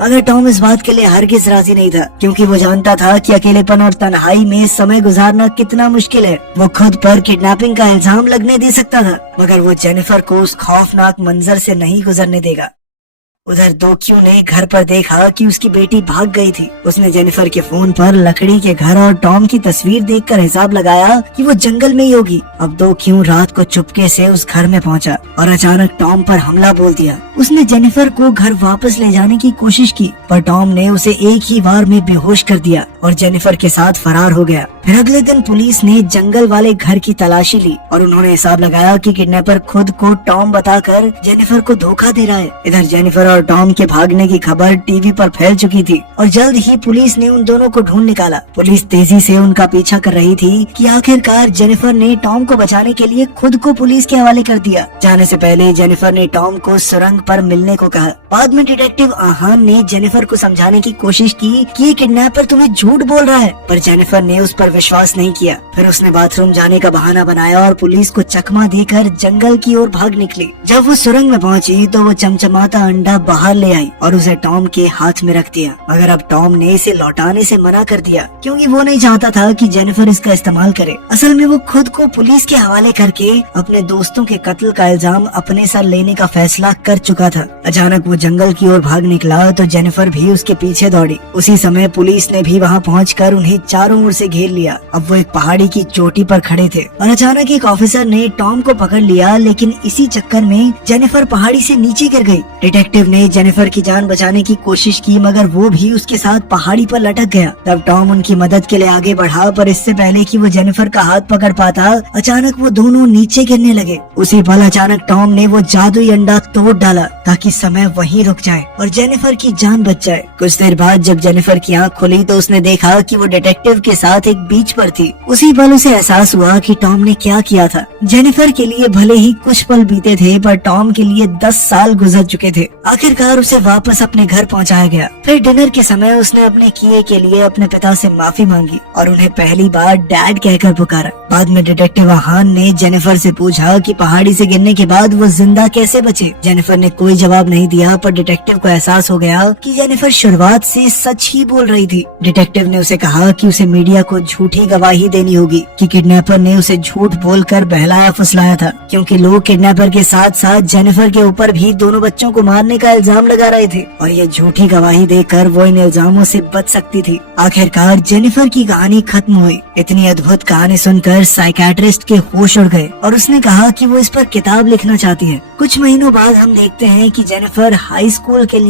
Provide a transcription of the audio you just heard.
मगर टॉम इस बात के लिए हरगिज राजी नहीं था, क्योंकि वो जानता था कि अकेलेपन और तन्हाई में समय गुजारना कितना मुश्किल है। वो खुद पर किडनैपिंग का इल्जाम लगने दे सकता था, मगर वो जेनिफर को उस खौफनाक मंजर से नहीं गुजरने देगा। उधर दोक्यू ने घर पर देखा कि उसकी बेटी भाग गई थी। उसने जेनिफर के फोन पर लकड़ी के घर और टॉम की तस्वीर देखकर हिसाब लगाया कि वो जंगल में ही होगी। अब दोक्यू रात को चुपके से उस घर में पहुंचा और अचानक टॉम पर हमला बोल दिया। उसने जेनिफर को घर वापस ले जाने की कोशिश की, पर टॉम ने उसे एक ही बार में बेहोश कर दिया और जेनिफर के साथ फरार हो गया। फिर अगले दिन पुलिस ने जंगल वाले घर की तलाशी ली और उन्होंने हिसाब लगाया कि किडनैपर खुद को टॉम बताकर जेनिफर को धोखा दे रहा है। इधर जेनिफर और टॉम के भागने की खबर टीवी पर फैल चुकी थी और जल्द ही पुलिस ने उन दोनों को ढूंढ निकाला। पुलिस तेजी से उनका पीछा कर रही थी कि आखिरकार जेनिफर ने टॉम को बचाने के लिए खुद को पुलिस के हवाले कर दिया। जाने से पहले जेनिफर ने टॉम को सुरंग पर मिलने को कहा। बाद में डिटेक्टिव आहान ने जेनिफर को समझाने की कोशिश की कि ये किडनैपर तुम्हें झूठ बोल रहा है, पर जेनिफर ने उस पर विश्वास नहीं किया। फिर उसने बाथरूम जाने का बहाना बनाया और पुलिस को चकमा देकर जंगल की ओर भाग निकली। जब वो सुरंग में पहुंची तो वो चमचमाता अंडा बाहर ले आई और उसे टॉम के हाथ में रख दिया, मगर अब टॉम ने इसे लौटाने से मना कर दिया, क्योंकि वो नहीं चाहता था कि जेनिफर इसका इस्तेमाल करे। असल में वो खुद को पुलिस के हवाले करके अपने दोस्तों के कत्ल का इल्जाम अपने सर लेने का फैसला कर चुका था। अचानक वो जंगल की ओर भाग निकला तो जेनिफर भी उसके पीछे दौड़ी। उसी समय पुलिस ने भी वहाँ पहुंचकर उन्हें चारों ओर से घेर लिया। अब वो एक पहाड़ी की चोटी पर खड़े थे और अचानक एक ऑफिसर ने टॉम को पकड़ लिया, लेकिन इसी चक्कर में जेनिफर पहाड़ी से नीचे गिर गई। डिटेक्टिव ने जेनिफर की जान बचाने की कोशिश की, मगर वो भी उसके साथ पहाड़ी पर लटक गया। तब टॉम उनकी मदद के लिए आगे बढ़ा, पर इससे पहले कि वो जेनिफर का हाथ पकड़ पाता, अचानक वो दोनों नीचे गिरने लगे। उसी पल अचानक टॉम ने वो जादुई अंडा तोड़ डाला ताकि समय वहीं रुक जाए और जेनिफर की जान बच जाए। कुछ देर बाद जब जेनिफर की आंख खुली तो उसने देखा कि वो डिटेक्टिव के साथ एक बीच पर थी। उसी पल उसे एहसास हुआ कि टॉम ने क्या किया था। जेनिफर के लिए भले ही कुछ पल बीते थे, पर टॉम के लिए 10 साल गुजर चुके थे। आखिरकार उसे वापस अपने घर पहुंचाया गया। फिर डिनर के समय उसने अपने किए के लिए अपने पिता से माफी मांगी और उन्हें पहली बार डैड कहकर पुकारा। बाद में डिटेक्टिव आहान ने जेनिफर से पूछा कि पहाड़ी से गिरने के बाद वो जिंदा कैसे बचे। जेनिफर ने कोई जवाब नहीं दिया, पर डिटेक्टिव को एहसास हो गया कि जेनिफर शुरुआत से सच ही बोल रही थी। डिटेक्टिव ने उसे कहा कि उसे मीडिया को झूठी गवाही देनी होगी कि किडनैपर ने उसे झूठ बोलकर बहलाया फुसलाया था, क्योंकि लोग किडनैपर के साथ साथ जेनिफर के ऊपर भी दोनों बच्चों को मारने का इल्जाम लगा रहे थे और ये झूठी गवाही देकर वो इन इल्जामों से बच सकती थी। आखिरकार जेनिफर की कहानी खत्म हुई। इतनी अद्भुत कहानी सुनकर साइकियाट्रिस्ट के होश उड़ गए और उसने कहा कि वो इस पर किताब लिखना चाहती है। कुछ महीनों बाद हम देखते हैं कि जेनिफर हाई स्कूल के लिए